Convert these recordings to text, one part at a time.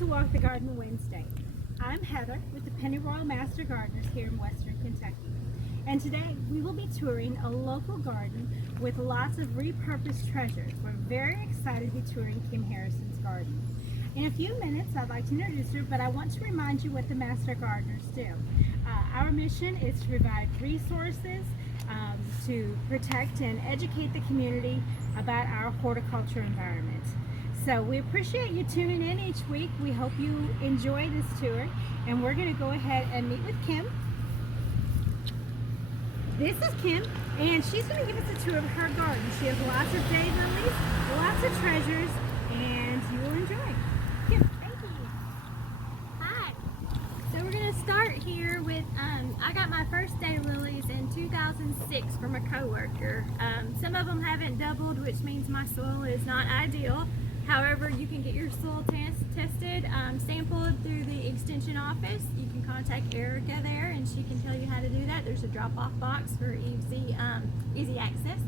to Walk the Garden Wednesday. I'm Heather with the Pennyroyal Master Gardeners here in Western Kentucky. And today we will be touring a local garden with lots of repurposed treasures. We're very excited to be touring Kim Harrison's garden. In a few minutes I'd like to introduce her, but I want to remind you what the Master Gardeners do. Our mission is to provide resources to protect and educate the community about our horticulture environment. So we appreciate you tuning in each week. We hope you enjoy this tour, and we're going to go ahead and meet with Kim. This is Kim, and she's going to give us a tour of her garden. She has lots of daylilies, lots of treasures, and you will enjoy. Kim, thank you. Hi. So we're going to start here with, I got my first daylilies in 2006 from a coworker. Some of them haven't doubled, which means my soil is not ideal. However, you can get your soil tested, sampled through the extension office. You can contact Erica there and she can tell you how to do that. There's a drop-off box for easy access.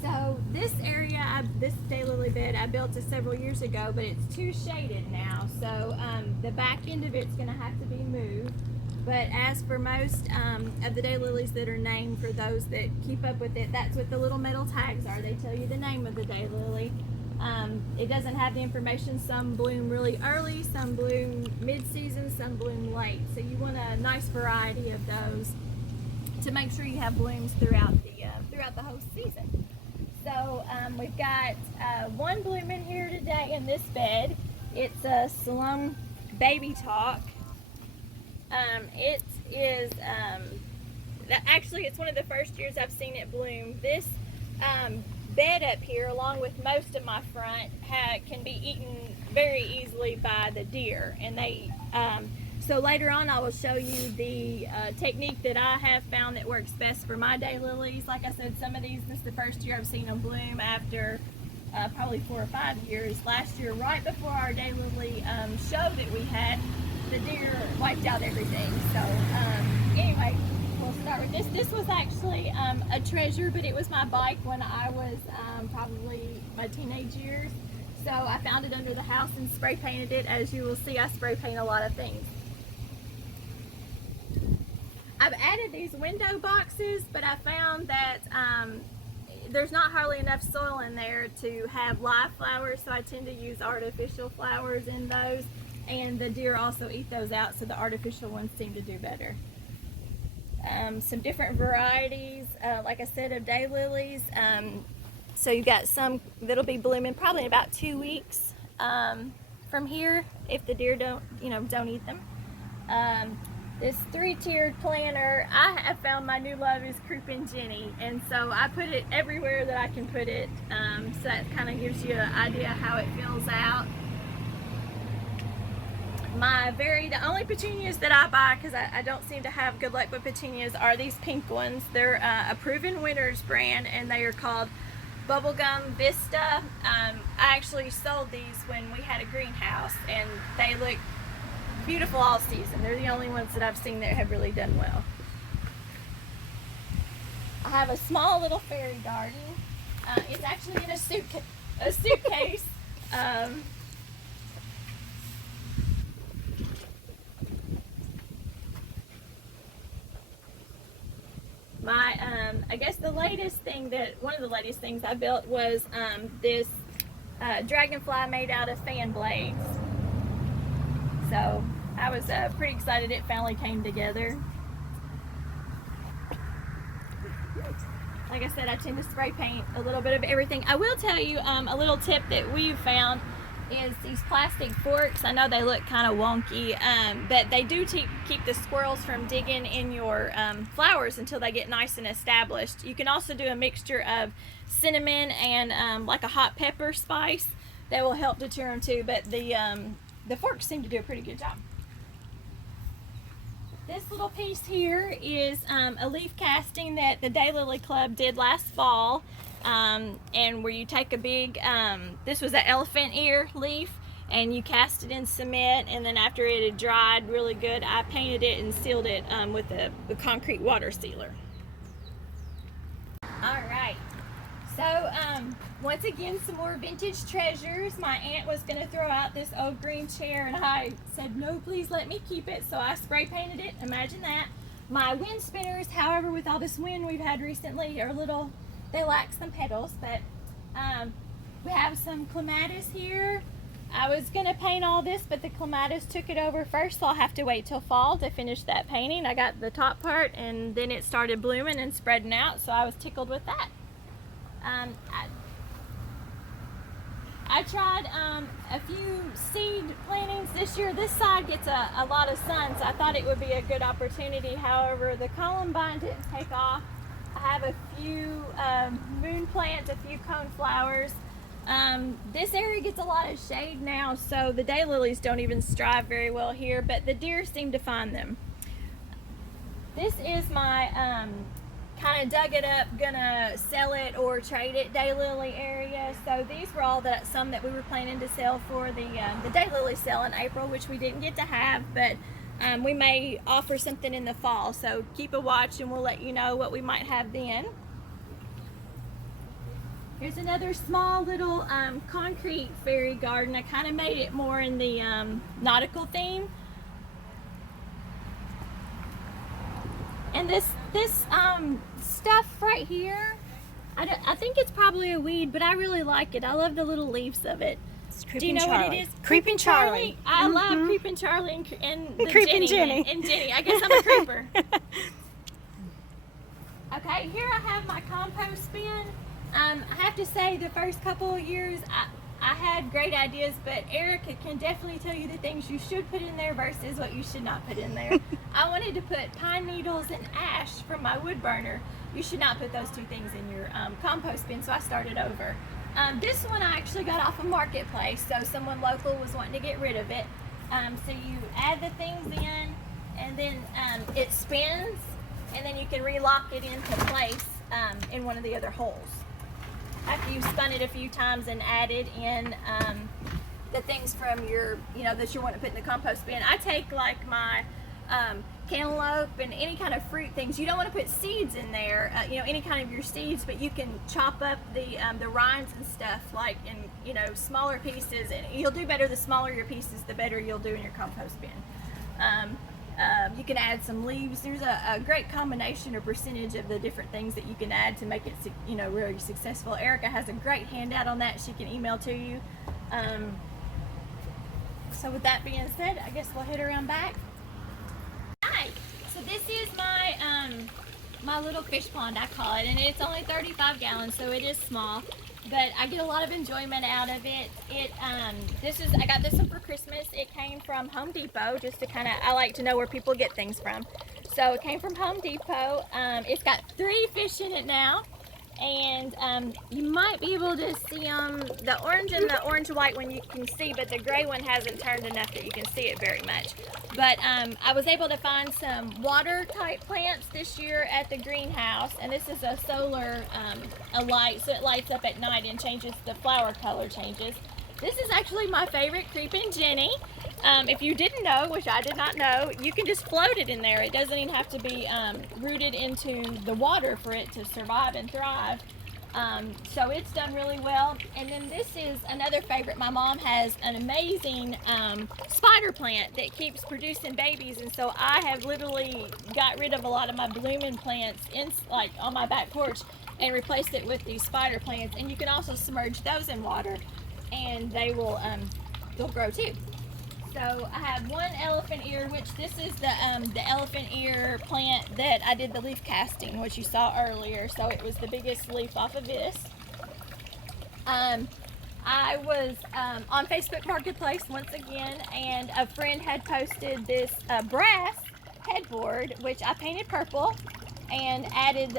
So this area, this daylily bed I built several years ago, but it's too shaded now. So the back end of it's going to have to be moved. But as for most of the daylilies that are named, for those that keep up with it, that's what the little metal tags are. They tell you the name of the daylily. It doesn't have the information. Some bloom really early, some bloom mid-season, some bloom late. So you want a nice variety of those to make sure you have blooms throughout the whole season. So we've got one bloom in here today in this bed. It's a Salome Baby Talk. It is actually it's one of the first years I've seen it bloom. This bed up here, along with most of my front, can be eaten very easily by the deer, and they so later on I will show you the technique that I have found that works best for my daylilies. Like I said, some of these, this is the first year I've seen them bloom after probably 4 or 5 years. Last year, right before our daylily show that we had, the deer wiped out everything. So anyway, we'll start with this. This was actually a treasure, but it was my bike when I was probably my teenage years. So I found it under the house and spray painted it. As you will see, I spray paint a lot of things. I've added these window boxes, but I found that there's not hardly enough soil in there to have live flowers, so I tend to use artificial flowers in those, and the deer also eat those out, so the artificial ones seem to do better. Some different varieties, like I said, of daylilies. So you got some that'll be blooming probably in about 2 weeks from here, if the deer don't eat them. This 3-tiered planter, I have found my new love is Creeping Jenny, and so I put it everywhere that I can put it. So that kind of gives you an idea how it fills out. The only petunias that I buy, because I don't seem to have good luck with petunias, are these pink ones. They're a Proven Winners brand, and they are called Bubblegum Vista. I actually sold these when we had a greenhouse, and they look beautiful all season. They're the only ones that I've seen that have really done well. I have a small little fairy garden. It's actually in a suitcase. I guess one of the latest things I built was this dragonfly made out of fan blades. So I was pretty excited it finally came together. Like I said, I tend to spray paint a little bit of everything. I will tell you a little tip that we've found is these plastic forks. I know they look kind of wonky, but they do keep the squirrels from digging in your flowers until they get nice and established. You can also do a mixture of cinnamon and like a hot pepper spice that will help deter them too, but the forks seem to do a pretty good job. This little piece here is a leaf casting that the Daylily Club did last fall. And where you take a big, this was an elephant ear leaf, and you cast it in cement, and then after it had dried really good, I painted it and sealed it with the concrete water sealer. Alright, So, once again, some more vintage treasures. My aunt was going to throw out this old green chair, and I said, no, please let me keep it. So I spray painted it. Imagine that. My wind spinners, however, with all this wind we've had recently, are they lack some petals, but we have some clematis here. I was going to paint all this, but the clematis took it over first, so I'll have to wait till fall to finish that painting. I got the top part, and then it started blooming and spreading out, so I was tickled with that. I tried a few seed plantings this year. This side gets a lot of sun, so I thought it would be a good opportunity. However, the columbine didn't take off. I have a few moon plants, a few cone flowers. This area gets a lot of shade now, so the daylilies don't even strive very well here, but the deer seem to find them. This is my kind of dug it up, gonna sell it or trade it daylily area. So these were all some that we were planning to sell for the daylily sale in April, which we didn't get to have, but we may offer something in the fall. So keep a watch and we'll let you know what we might have then. Here's another small little concrete fairy garden. I kind of made it more in the nautical theme. And this stuff right here, I think it's probably a weed, but I really like it. I love the little leaves of it. Do you know what it is? Creeping Charlie. I love Creeping Charlie and the Creeping Jenny. And Jenny. I guess I'm a creeper. Okay, here I have my compost bin. I have to say the first couple of years I had great ideas, but Erica can definitely tell you the things you should put in there versus what you should not put in there. I wanted to put pine needles and ash from my wood burner. You should not put those two things in your compost bin, so I started over. This one I actually got off a marketplace, so someone local was wanting to get rid of it. So you add the things in, and then it spins, and then you can relock it into place in one of the other holes. After you've spun it a few times and added in the things from your, that you want to put in the compost bin. I take like my cantaloupe and any kind of fruit things. You don't want to put seeds in there, any kind of your seeds, but you can chop up the rinds and stuff like in, smaller pieces, and you'll do better the smaller your pieces, the better you'll do in your compost bin. You can add some leaves. There's a great combination or percentage of the different things that you can add to make it, really successful. Erica has a great handout on that she can email to you. So with that being said, I guess we'll head around back. Hi. So this is my little fish pond, I call it, and it's only 35 gallons, so it is small. But I get a lot of enjoyment out of it. I got this one for Christmas. It came from Home Depot, just to I like to know where people get things from. So it came from Home Depot. It's got 3 fish in it now. And you might be able to see them, the orange and the orange-white one you can see, but the gray one hasn't turned enough that you can see it very much. But I was able to find some water-type plants this year at the greenhouse, and this is a solar a light, so it lights up at night and changes, the flower color changes. This is actually my favorite Creeping Jenny. If you didn't know, which I did not know, you can just float it in there. It doesn't even have to be rooted into the water for it to survive and thrive. So it's done really well. And then this is another favorite. My mom has an amazing spider plant that keeps producing babies, and so I have literally got rid of a lot of my blooming plants on my back porch and replaced it with these spider plants. And you can also submerge those in water, and they'll grow too. So I have one elephant ear, which this is the elephant ear plant that I did the leaf casting, which you saw earlier. So it was the biggest leaf off of this. I was on Facebook Marketplace once again, and a friend had posted this brass headboard, which I painted purple and added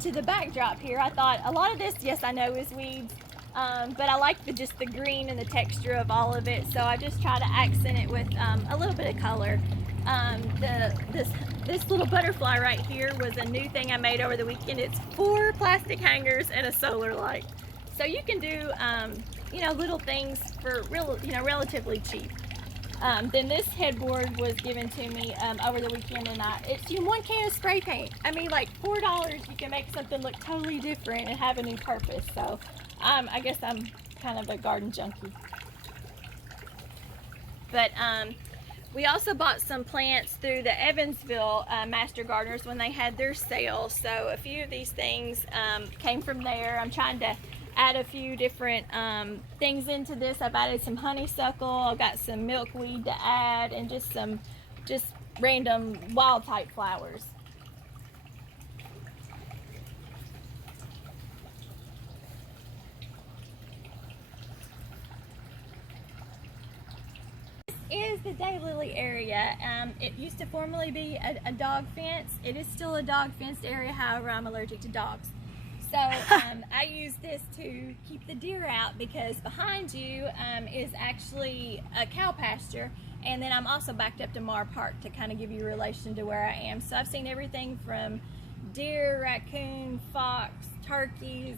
to the backdrop here. I thought a lot of this, yes, I know is weeds. But I like just the green and the texture of all of it, so I just try to accent it with a little bit of color. This little butterfly right here was a new thing I made over the weekend. It's 4 plastic hangers and a solar light, so you can do little things for relatively cheap. Then this headboard was given to me over the weekend, and it's in 1 can of spray paint. I mean, like $4, you can make something look totally different and have a new purpose. So I guess I'm kind of a garden junkie. But we also bought some plants through the Evansville Master Gardeners when they had their sale. So a few of these things came from there. I'm trying to add a few different things into this. I've added some honeysuckle, I've got some milkweed to add, and just some random wild type flowers. This is the daylily area. It used to formerly be a dog fence. It is still a dog fenced area, however I'm allergic to dogs. So I use this to keep the deer out, because behind you is actually a cow pasture, and then I'm also backed up to Mar Park to kind of give you a relation to where I am. So I've seen everything from deer, raccoon, fox, turkeys.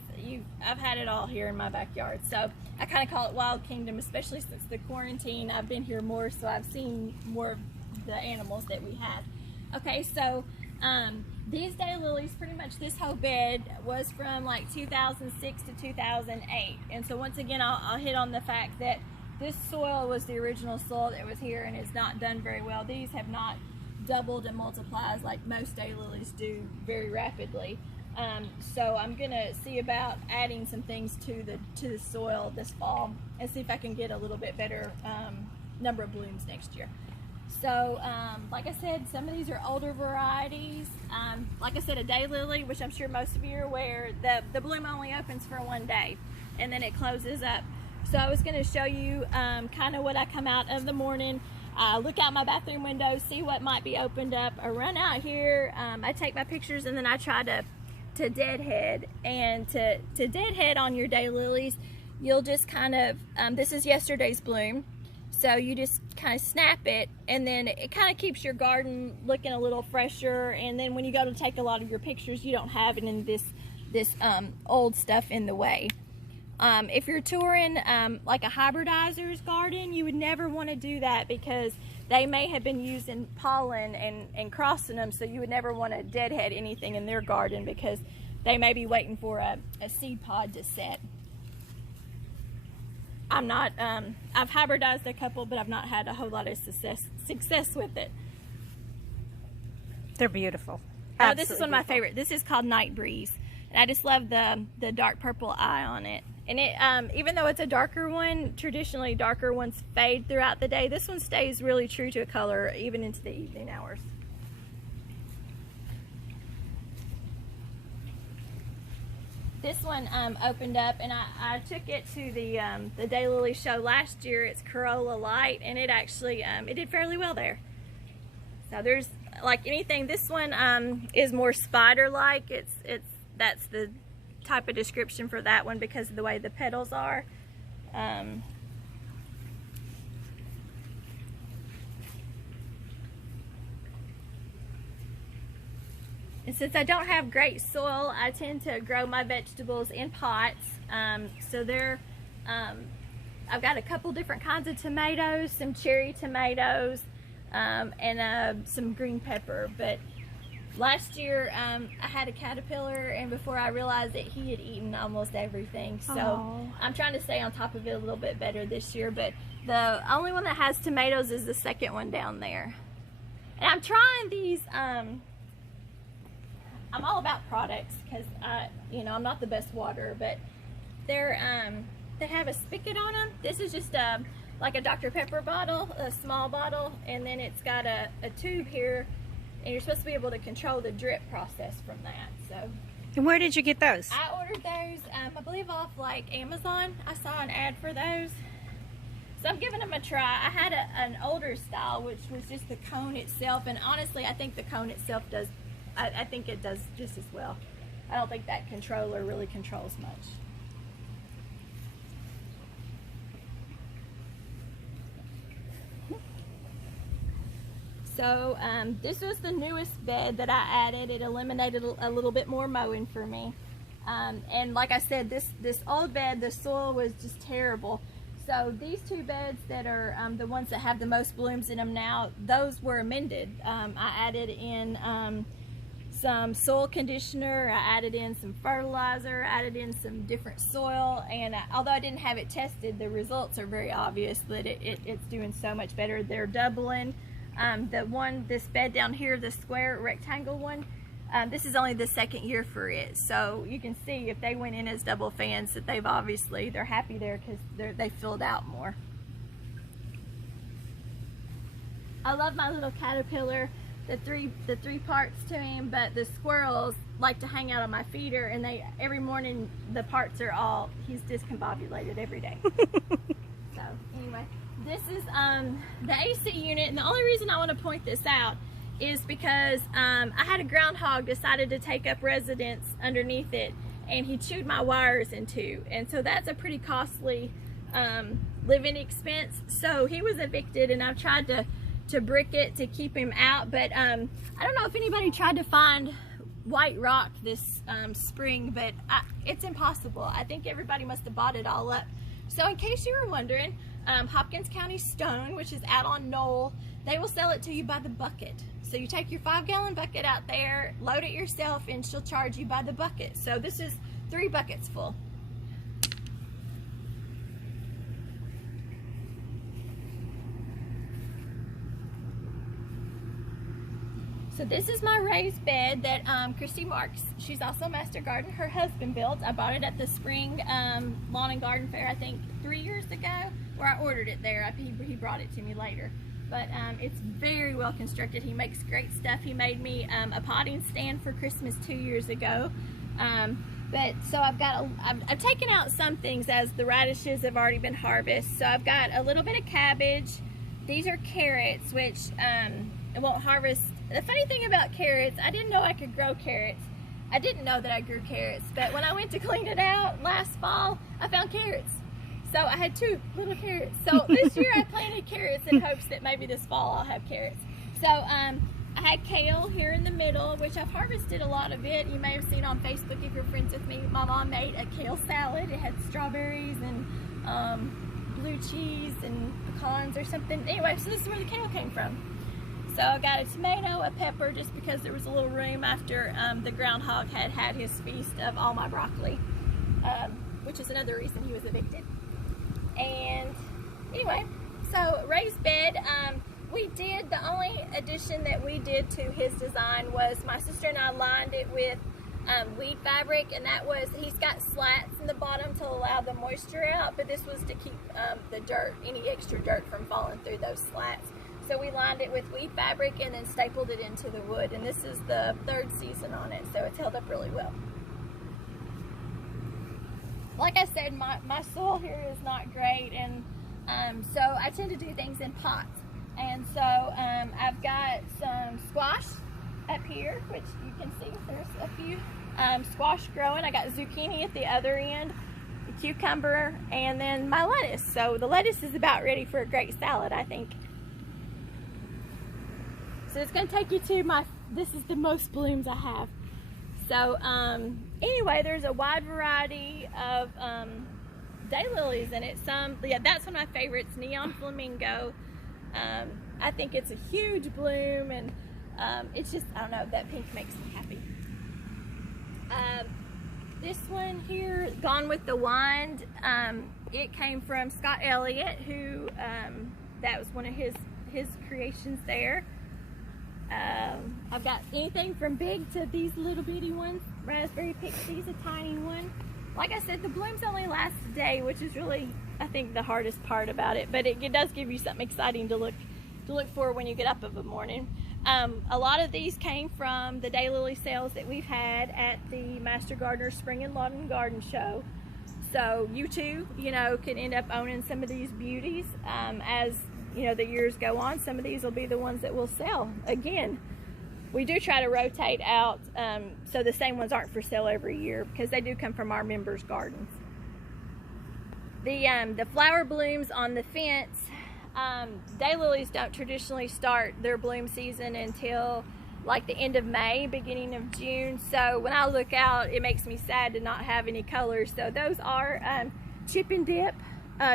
I've had it all here in my backyard. So I kind of call it Wild Kingdom, especially since the quarantine. I've been here more, so I've seen more of the animals that we have. Okay, so these daylilies, pretty much this whole bed was from like 2006 to 2008. And so once again, I'll hit on the fact that this soil was the original soil that was here, and it's not done very well. These have not doubled and multiplied like most daylilies do very rapidly. So I'm gonna see about adding some things to the soil this fall and see if I can get a little bit better number of blooms next year. So like I said, some of these are older varieties. Like I said, a daylily, which I'm sure most of you are aware, the bloom only opens for 1 day and then it closes up. So I was going to show you kind of what I come out of the morning, look out my bathroom window, see what might be opened up. I run out here, I take my pictures, and then I try to deadhead. And to deadhead on your daylilies, you'll just kind of, this is yesterday's bloom. So you just kind of snap it, and then it kind of keeps your garden looking a little fresher. And then when you go to take a lot of your pictures, you don't have it in this old stuff in the way. If you're touring like a hybridizer's garden, you would never want to do that, because they may have been using pollen and crossing them. So you would never want to deadhead anything in their garden, because they may be waiting for a seed pod to set. I'm not, I've hybridized a couple, but I've not had a whole lot of success with it. They're beautiful. Oh, this is one of my favorite. This is called Night Breeze. And I just love the dark purple eye on it. And it, even though it's a darker one, traditionally darker ones fade throughout the day. This one stays really true to a color even into the evening hours. This one opened up, and I took it to the Daylily show last year. It's Corolla Light, and it actually it did fairly well there. So there's, like anything, this one is more spider-like. That's the type of description for that one because of the way the petals are. And since I don't have great soil, I tend to grow my vegetables in pots. So they're, I've got a couple different kinds of tomatoes, some cherry tomatoes, and some green pepper. But last year I had a caterpillar, and before I realized it, he had eaten almost everything. So I'm trying to stay on top of it a little bit better this year. But the only one that has tomatoes is the second one down there. And I'm trying these, I'm all about products because I'm not the best waterer, but they're they have a spigot on them. This is just like a Dr. Pepper bottle, a small bottle, and then it's got a tube here, and you're supposed to be able to control the drip process from that. So. And where did you get those? I ordered those, I believe off like Amazon. I saw an ad for those. So I'm giving them a try. I had an older style, which was just the cone itself, and honestly, I think the cone itself does, I think it does just as well. I don't think that controller really controls much. So this was the newest bed that I added. It eliminated a little bit more mowing for me. And like I said, this old bed, the soil was just terrible. So these two beds that are the ones that have the most blooms in them now, those were amended. I added in some soil conditioner, I added in some fertilizer, added in some different soil, and although I didn't have it tested, the results are very obvious that it's doing so much better. They're doubling. This bed down here, the square rectangle one, this is only the second year for it, so you can see if they went in as double fans that they're happy there because they filled out more. I love my little caterpillar, the three parts to him, but the squirrels like to hang out on my feeder, and every morning the parts are all, he's discombobulated every day. So anyway, this is the AC unit, and the only reason I want to point this out is because I had a groundhog decided to take up residence underneath it, and he chewed my wires in two, and so that's a pretty costly living expense. So he was evicted, and I've tried to brick it to keep him out, but I don't know if anybody tried to find white rock this spring, but it's impossible. I think everybody must have bought it all up. So in case you were wondering, Hopkins County Stone, which is out on Knoll, they will sell it to you by the bucket. So you take your 5-gallon bucket out there, load it yourself, and she'll charge you by the bucket. So this is 3 buckets full. So this is my raised bed that Christy Marks, she's also a master gardener, her husband built. I bought it at the spring lawn and garden fair, I think 3 years ago, or I ordered it there. He brought it to me later. But it's very well constructed. He makes great stuff. He made me a potting stand for Christmas 2 years ago. So I've taken out some things as the radishes have already been harvested. So I've got a little bit of cabbage. These are carrots, which I won't harvest. The funny thing about carrots, I didn't know I could grow carrots. I didn't know that I grew carrots, but when I went to clean it out last fall, I found carrots. So I had 2 little carrots. So this year I planted carrots in hopes that maybe this fall I'll have carrots. So I had kale here in the middle, which I've harvested a lot of it. You may have seen on Facebook if you're friends with me. My mom made a kale salad. It had strawberries and blue cheese and pecans or something. Anyway, so this is where the kale came from. So I got a tomato, a pepper, just because there was a little room after the groundhog had his feast of all my broccoli, which is another reason he was evicted. And anyway, so raised bed, the only addition that we did to his design was my sister and I lined it with weed fabric, and that was, he's got slats in the bottom to allow the moisture out, but this was to keep the dirt, any extra dirt from falling through those slats. So we lined it with weed fabric and then stapled it into the wood, and this is the 3rd season on it, so it's held up really well. Like I said, my soil here is not great, and so I tend to do things in pots. And so I've got some squash up here, which you can see there's a few squash growing. I got zucchini at the other end, a cucumber, and then my lettuce. So the lettuce is about ready for a great salad, I think. So it's going to take you to this is the most blooms I have. So anyway, there's a wide variety of daylilies in it. That's one of my favorites, Neon Flamingo. I think it's a huge bloom, and it's just, I don't know, that pink makes me happy. This one here, Gone with the Wind, it came from Scott Elliott, who that was one of his creations there. I've got anything from big to these little bitty ones. Raspberry Pixie's a tiny one. Like I said, the blooms only last a day, which is really, I think, the hardest part about it. But it does give you something exciting to look for when you get up of a morning. A lot of these came from the daylily sales that we've had at the Master Gardener Spring and Lawn and Garden Show. So you too, can end up owning some of these beauties as the years go on. Some of these will be the ones that will sell. Again, we do try to rotate out so the same ones aren't for sale every year, because they do come from our members' gardens. The flower blooms on the fence, daylilies don't traditionally start their bloom season until like the end of May, beginning of June. So when I look out, it makes me sad to not have any colors. So those are chip and dip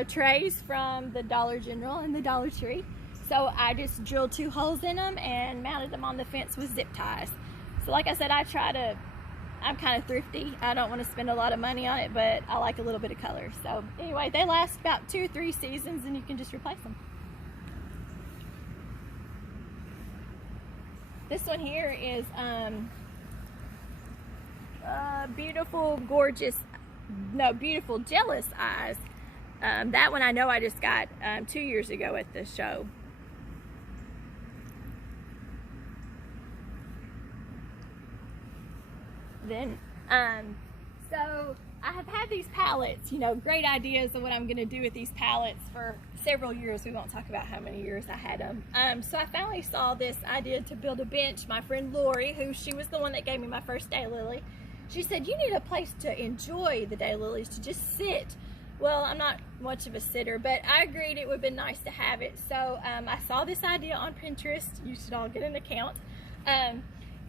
trays from the Dollar General and the Dollar Tree. So I just drilled 2 holes in them and mounted them on the fence with zip ties. So like I said, I'm kind of thrifty. I don't want to spend a lot of money on it, but I like a little bit of color. So anyway, they last about 2 or 3 seasons and you can just replace them. This one here is beautiful, gorgeous, no, beautiful, jealous eyes. That one I know I just got 2 years ago at the show. Then, so I have had these pallets, you know, great ideas of what I'm going to do with these pallets for several years. We won't talk about how many years I had them. So I finally saw this idea to build a bench. My friend Lori, she was the one that gave me my first daylily, she said, you need a place to enjoy the daylilies, to just sit. Well, I'm not much of a sitter, but I agreed it would have been nice to have it. So I saw this idea on Pinterest. You should all get an account.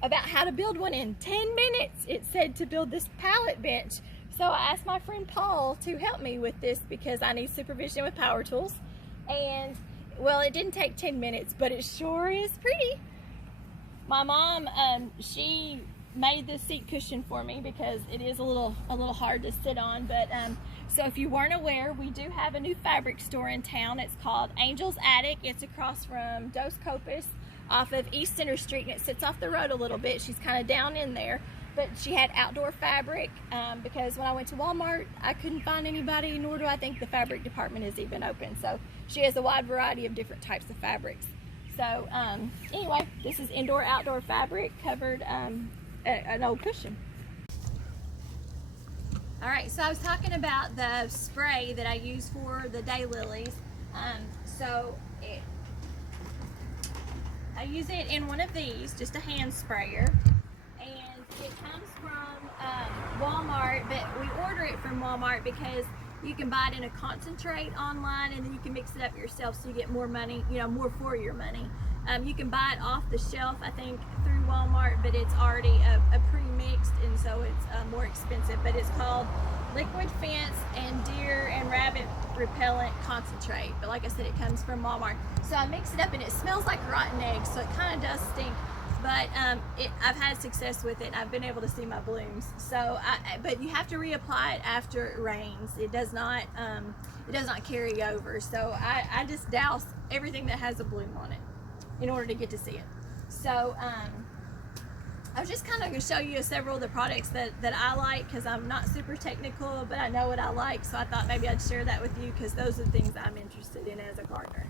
About how to build one in 10 minutes. It said to build this pallet bench. So I asked my friend Paul to help me with this because I need supervision with power tools. And well, it didn't take 10 minutes, but it sure is pretty. My mom, she made this seat cushion for me because it is a little hard to sit on. But so if you weren't aware, we do have a new fabric store in town. It's called Angel's Attic. It's across from Dos Copas off of East Center Street, and it sits off the road a little bit. She's kind of down in there, but she had outdoor fabric because when I went to Walmart, I couldn't find anybody, nor do I think the fabric department is even open. So she has a wide variety of different types of fabrics. So anyway, this is indoor outdoor fabric covered an old cushion. All right, so I was talking about the spray that I use for the daylilies. I use it in one of these, just a hand sprayer, and it comes from Walmart, but we order it from Walmart because you can buy it in a concentrate online, and then you can mix it up yourself so you get more money, you know, more for your money. You can buy it off the shelf, I think, through Walmart, but it's already a pre-mixed, and so it's more expensive. But it's called Liquid Fence and Deer and Rabbit Repellent Concentrate. But like I said, it comes from Walmart. So I mix it up, and it smells like rotten eggs, so it kind of does stink. But I've had success with it. I've been able to see my blooms. So, but you have to reapply it after it rains. It does not carry over. So I just douse everything that has a bloom on it in order to get to see it. So I was just kind of going to show you several of the products that I like, because I'm not super technical, but I know what I like. So I thought maybe I'd share that with you, because those are the things I'm interested in as a gardener.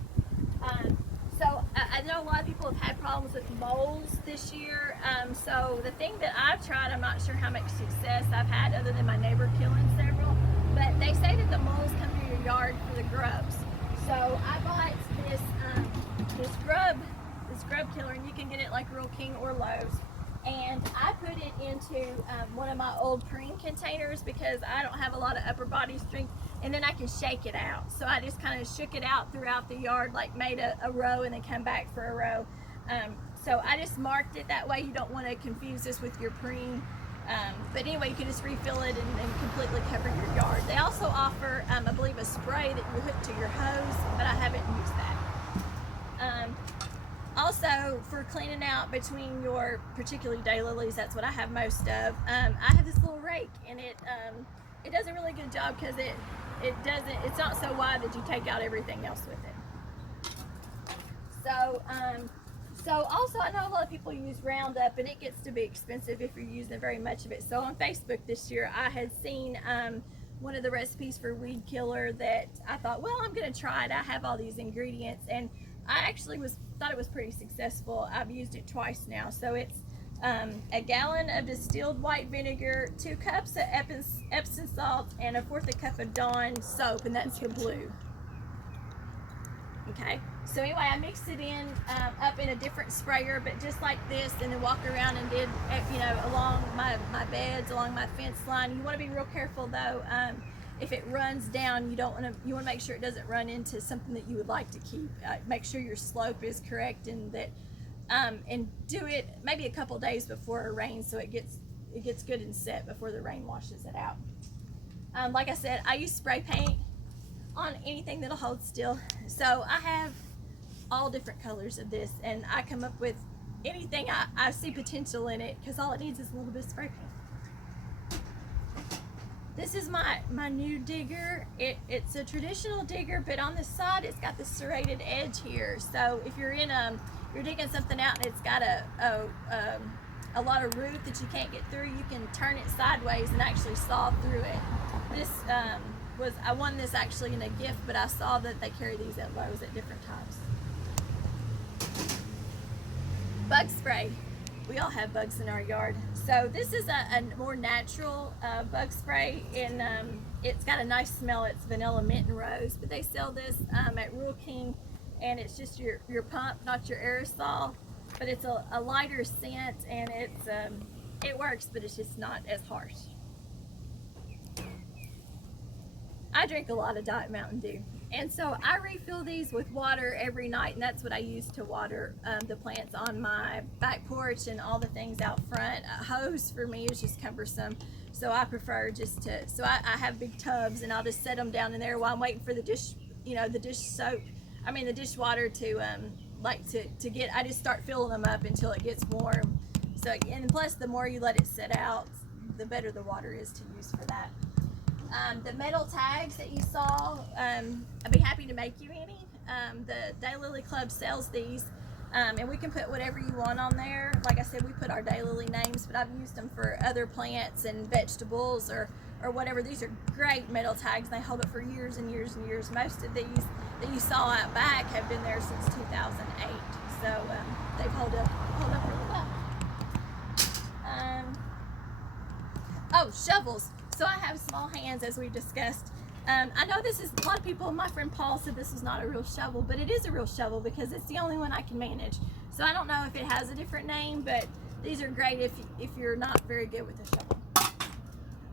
So I know a lot of people have had problems with moles this year. So the thing that I've tried, I'm not sure how much success I've had other than my neighbor killing several, but they say that the moles come to your yard for the grubs. So I bought this grub killer, and you can get it like Rural King or Lowe's. And I put it into one of my old preen containers because I don't have a lot of upper body strength, and then I can shake it out. So I just kind of shook it out throughout the yard, like made a row and then come back for a row. So I just marked it that way. You don't want to confuse this with your preen. But anyway, you can just refill it and completely cover your yard. They also offer, I believe, a spray that you hook to your hose, but I haven't used that. Also, for cleaning out between your particularly daylilies, that's what I have most of. I have this little rake, and it does a really good job because it's not so wide that you take out everything else with it. So also, I know a lot of people use Roundup, and it gets to be expensive if you're using very much of it. So on Facebook this year, I had seen one of the recipes for weed killer that I thought, well, I'm going to try it. I have all these ingredients, and I actually thought it was pretty successful. I've used it twice now. So it's a gallon of distilled white vinegar, 2 cups of Epsom salt, and 1/4 cup of Dawn soap, and that's the blue. Okay, so anyway, I mixed it in up in a different sprayer, but just like this, and then walk around and did, you know, along my beds, along my fence line. You want to be real careful though. If it runs down, you want to make sure it doesn't run into something that you would like to keep. Make sure your slope is correct, and that and do it maybe a couple days before it rains, so it gets good and set before the rain washes it out. Like I said, I use spray paint on anything that'll hold still. So I have all different colors of this, and I come up with anything I see potential in it, because all it needs is a little bit of spray paint. This is my new digger. It's a traditional digger, but on the side it's got this serrated edge here. So if you're in you're digging something out and it's got a lot of root that you can't get through, you can turn it sideways and actually saw through it. This I won this actually in a gift, but I saw that they carry these at Lowe's at different times. Bug spray. We all have bugs in our yard. So this is a more natural bug spray, and it's got a nice smell. It's vanilla, mint, and rose. But they sell this at Rural King, and it's just your pump, not your aerosol. But it's a lighter scent, and it works, but it's just not as harsh. I drink a lot of Diet Mountain Dew, and so I refill these with water every night, and that's what I use to water the plants on my back porch and all the things out front. A hose for me is just cumbersome, so I prefer just to, so I have big tubs, and I'll just set them down in there while I'm waiting for the dish, the dish soap, the dishwater to to get, I just start filling them up until it gets warm. So, and plus the more you let it sit out, the better the water is to use for that. The metal tags that you saw, I'd be happy to make you any. The Daylily Club sells these, and we can put whatever you want on there. Like I said, we put our Daylily names, but I've used them for other plants and vegetables or whatever. These are great metal tags. They hold up for years and years and years. Most of these that you saw out back have been there since 2008, so they've held up really well. Oh, shovels. So I have small hands, as we discussed. I know this is, a lot of people, my friend Paul said this was not a real shovel, but it is a real shovel because it's the only one I can manage. So I don't know if it has a different name, but these are great if you're not very good with a shovel.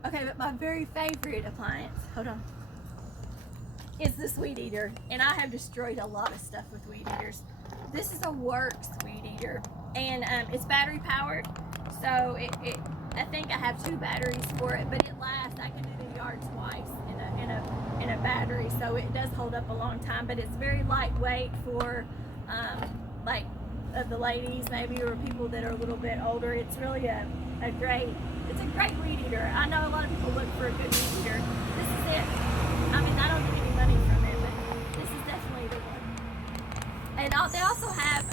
Okay, but my very favorite appliance, hold on, is this weed eater. And I have destroyed a lot of stuff with weed eaters. This is a Works weed eater, and it's battery powered. So I think I have 2 batteries for it, but it lasts. I can do the yard twice in a battery, so it does hold up a long time. But it's very lightweight for the ladies maybe, or people that are a little bit older. It's really a great weed eater. I know a lot of people look for a good weed eater. This is it. I don't get any money from it, but this is definitely the one. And they also have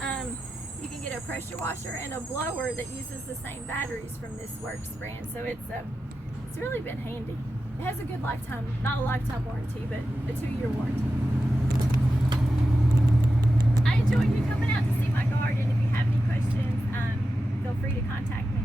you can get a pressure washer and a blower that uses the same batteries from this Works brand. So it's really been handy. It has a good lifetime, not a lifetime warranty, but a 2-year warranty. I enjoyed you coming out to see my garden. If you have any questions, feel free to contact me.